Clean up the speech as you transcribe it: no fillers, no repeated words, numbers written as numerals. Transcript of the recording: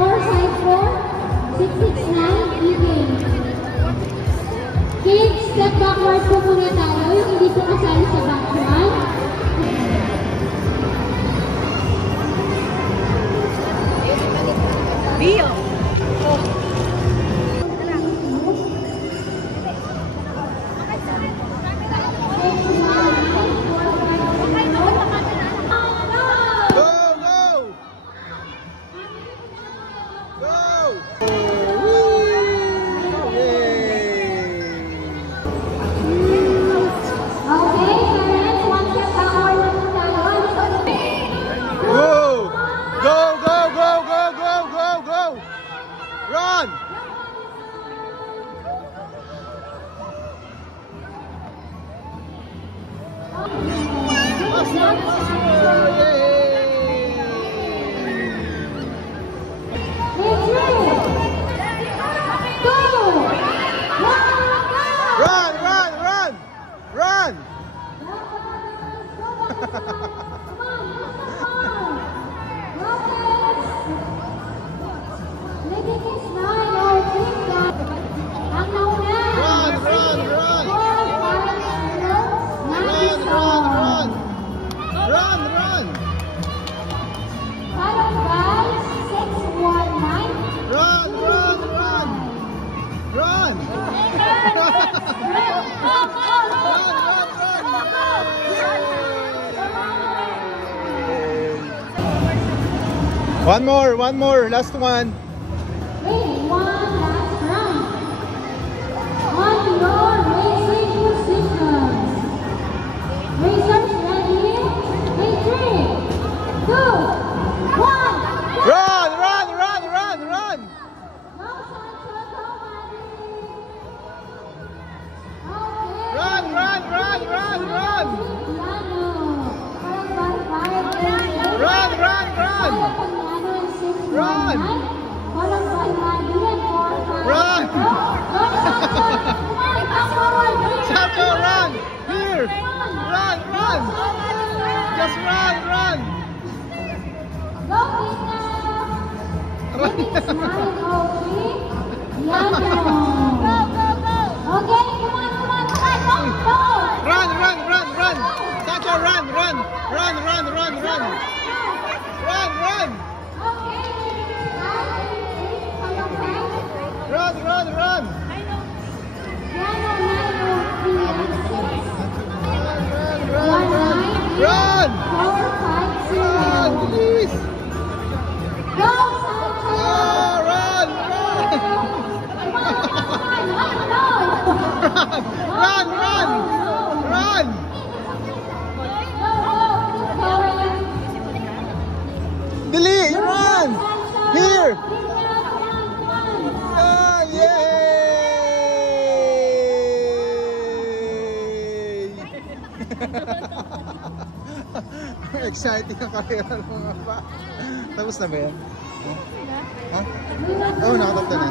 669, even. Kids, step backward po muna tayo. Yung hindi po kasali sa background. Bio. One more, last one. Wait, one last round. On your racing positions. Racers ready? In 3, 2, 1. Run, run, run, run, run. Go, Sancho, go, Manny. Okay. Run, run, run, run, run. Run, run, run. Run! Run! Sancho, run! Here! Run, run! Just run, run! Okay, come on, go! Run, run, run, run! Sancho, run, run! Run, run, run, run! Run, run! Run, run, run! Run! Run, please! Go, Run! Run! Run! Run! Dali! Run! Here! Exciting ang karera ng mga pa. Tapos na ba yan? Ha? Oo, nakatapos na.